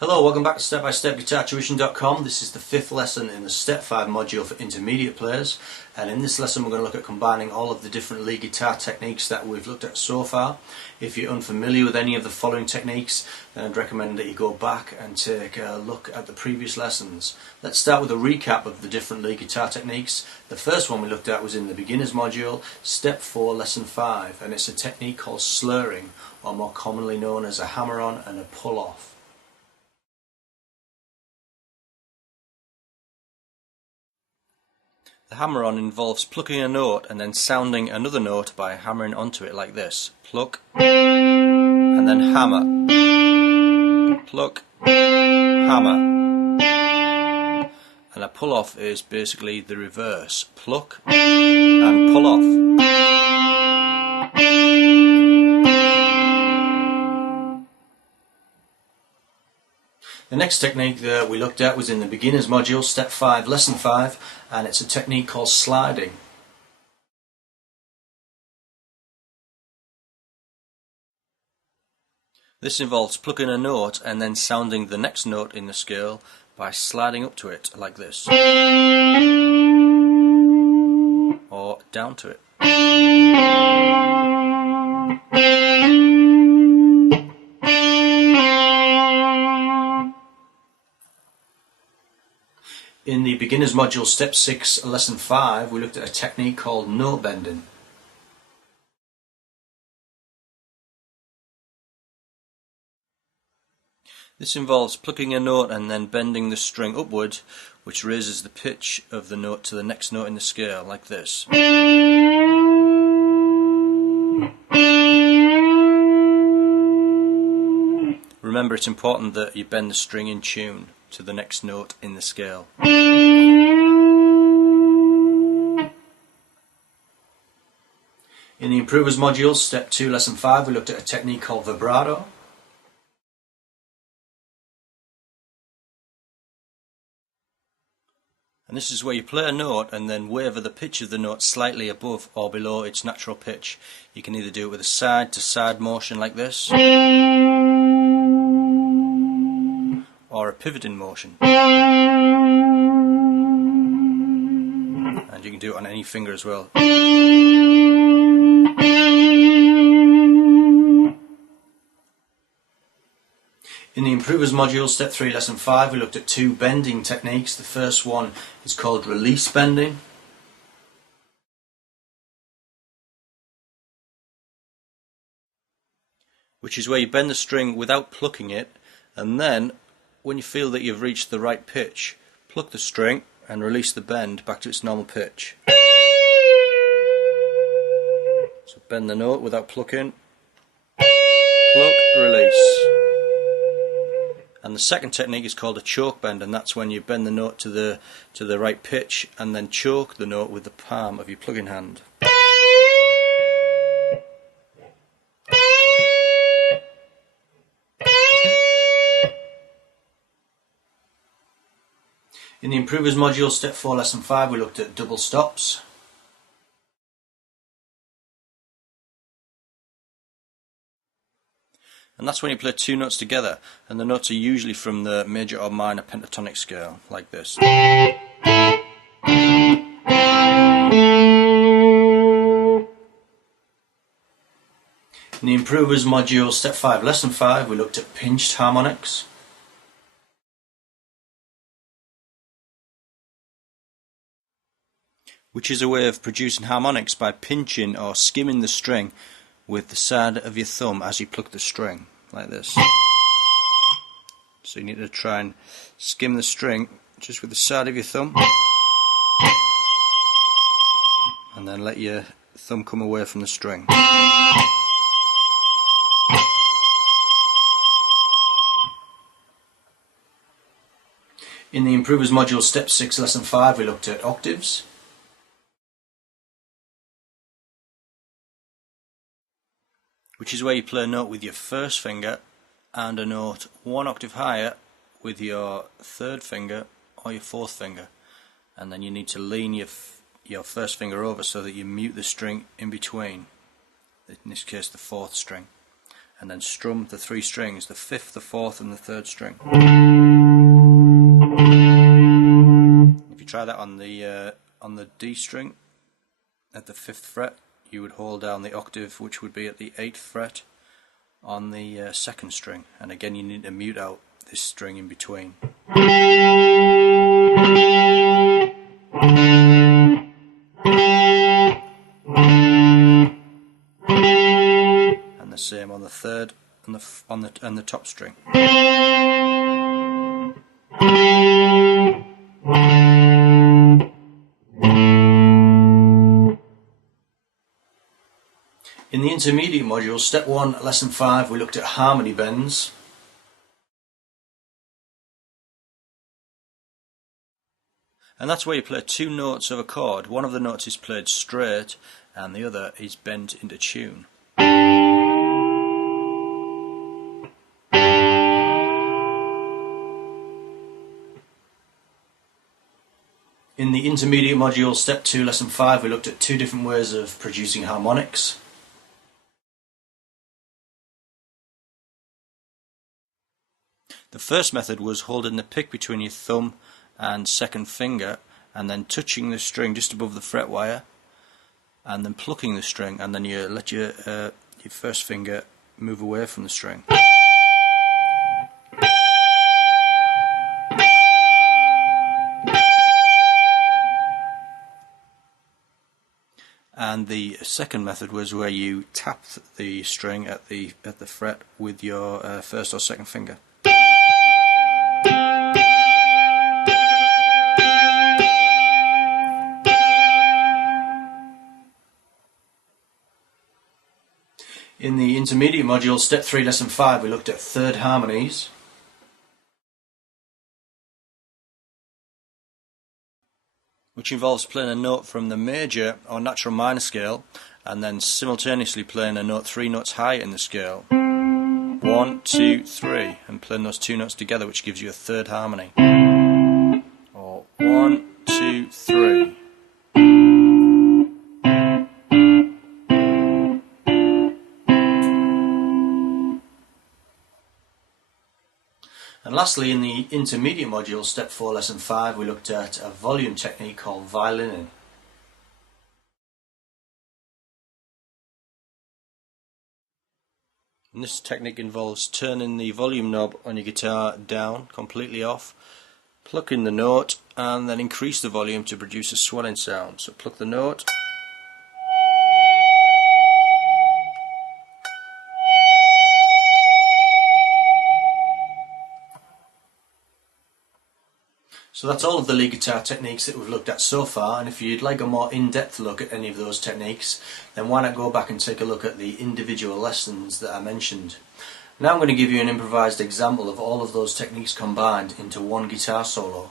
Hello, welcome back to Step-by-Step GuitarTuition.com. This is the fifth lesson in the Step 5 module for intermediate players, and in this lesson we're going to look at combining all of the different lead guitar techniques that we've looked at so far. If you're unfamiliar with any of the following techniques, then I'd recommend that you go back and take a look at the previous lessons. Let's start with a recap of the different lead guitar techniques. The first one we looked at was in the beginners module, Step 4, Lesson 5, and it's a technique called slurring, or more commonly known as a hammer-on and a pull-off. The hammer-on involves plucking a note and then sounding another note by hammering onto it like this. Pluck, and then hammer. Pluck, hammer. And a pull-off is basically the reverse. Pluck and pull off. The next technique that we looked at was in the beginners module, Step 5, Lesson 5, and it's a technique called sliding. This involves plucking a note and then sounding the next note in the scale by sliding up to it like this, or down to it. In the beginners module, Step 6, Lesson 5, we looked at a technique called note bending. This involves plucking a note and then bending the string upward, which raises the pitch of the note to the next note in the scale, like this. Remember, it's important that you bend the string in tune to the next note in the scale. In the improvers module, Step 2, Lesson 5, we looked at a technique called vibrato. And this is where you play a note and then waver the pitch of the note slightly above or below its natural pitch. You can either do it with a side-to-side motion like this, or a pivoting motion. And you can do it on any finger as well. In the improvers module, Step 3, Lesson 5, we looked at two bending techniques. The first one is called release bending. Which is where you bend the string without plucking it, and then when you feel that you've reached the right pitch, pluck the string and release the bend back to its normal pitch. So bend the note without plucking, pluck, release. And the second technique is called a choke bend, and that's when you bend the note to the right pitch and then choke the note with the palm of your plucking hand. In the improvers module, Step 4, Lesson 5, we looked at double stops. And that's when you play two notes together, and the notes are usually from the major or minor pentatonic scale, like this. In the improvers module, Step 5, Lesson 5, we looked at pinched harmonics. Which is a way of producing harmonics by pinching or skimming the string with the side of your thumb as you pluck the string, like this. So you need to try and skim the string just with the side of your thumb, and then let your thumb come away from the string. In the improvers module, Step 6, Lesson 5, we looked at octaves. Which is where you play a note with your first finger and a note one octave higher with your third finger or your fourth finger, and then you need to lean your first finger over so that you mute the string in between, in this case the fourth string, and then strum the 3 strings, the 5th, the 4th and the 3rd string. If you try that on the D string at the 5th fret, you would hold down the octave, which would be at the 8th fret on the 2nd string, and again you need to mute out this string in between. And the same on the 3rd and the top string. In the intermediate module, step 1, lesson 5, we looked at harmony bends. And that's where you play 2 notes of a chord. One of the notes is played straight and the other is bent into tune. In the intermediate module, step 2, lesson 5, we looked at 2 different ways of producing harmonics. The first method was holding the pick between your thumb and 2nd finger and then touching the string just above the fret wire and then plucking the string, and then you let your 1st finger move away from the string. And the second method was where you tap the string at the fret with your 1st or 2nd finger. In the intermediate module, step 3, lesson 5, we looked at 3rd harmonies. Which involves playing a note from the major or natural minor scale and then simultaneously playing a note 3 notes higher in the scale. 1, 2, 3, and playing those 2 notes together, which gives you a 3rd harmony. Or 1, 2, 3. And lastly, in the intermediate module, step 4, lesson 5, we looked at a volume technique called violining. And this technique involves turning the volume knob on your guitar down, completely off, plucking the note, and then increase the volume to produce a swelling sound. So pluck the note. So that's all of the lead guitar techniques that we've looked at so far, and if you'd like a more in-depth look at any of those techniques, then why not go back and take a look at the individual lessons that I mentioned. Now I'm going to give you an improvised example of all of those techniques combined into one guitar solo.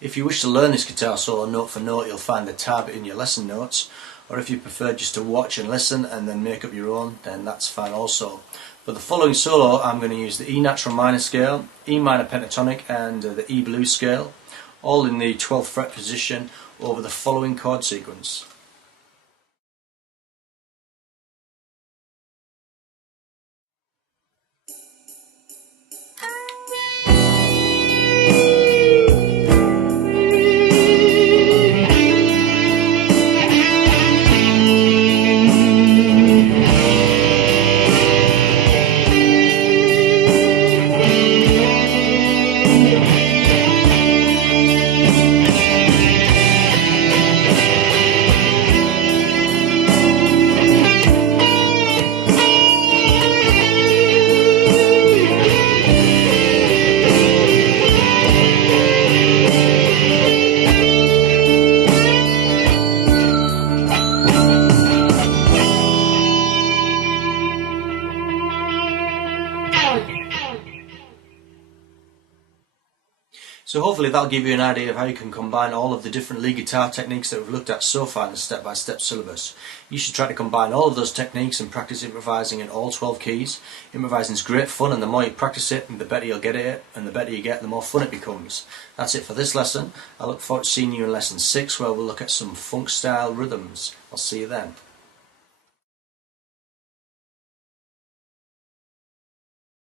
If you wish to learn this guitar solo note for note, you'll find the tab in your lesson notes, or if you prefer just to watch and listen and then make up your own, then that's fine also. For the following solo, I'm going to use the E natural minor scale, E minor pentatonic and the E blues scale, all in the 12th fret position over the following chord sequence. So hopefully that'll give you an idea of how you can combine all of the different lead guitar techniques that we've looked at so far in the step-by-step syllabus. You should try to combine all of those techniques and practice improvising in all 12 keys. Improvising is great fun, and the more you practice it, the better you'll get at it, and the better you get, the more fun it becomes. That's it for this lesson. I look forward to seeing you in lesson 6, where we'll look at some funk style rhythms. I'll see you then.